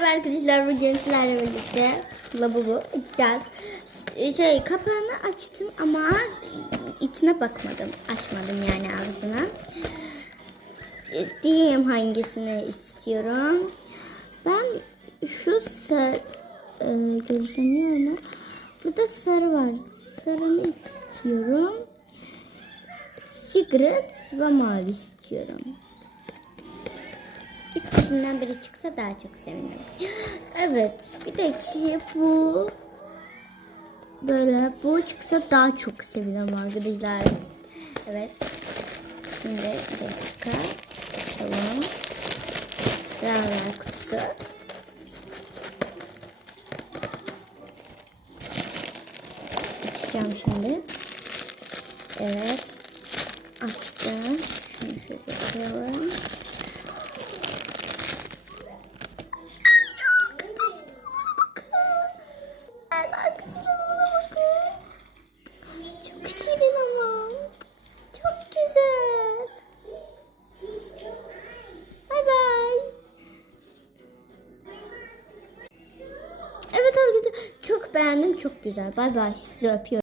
Merhaba arkadaşlar bugün sizlerle birlikte lavabo gideceğiz. Şey kapağını açtım ama içine bakmadım. Açmadım yani ağzına. E, Diyeyim hangisini istiyorum. Ben şu sarı e, gözleniyor mu? Burada sarı var. Sarını istiyorum. Secret ve mavi istiyorum. İkisinden biri çıksa daha çok sevinirim. Evet, bir de ki bu böyle bu çıksa daha çok sevinirim arkadaşlar. Evet. Şimdi bir dakika. Tamam. Beraber kutusu. Açacağım şimdi. Evet. Açtım. Şunu şöyle koyalım. Beğendim. Çok güzel. Bay bay. Sizi öpüyorum.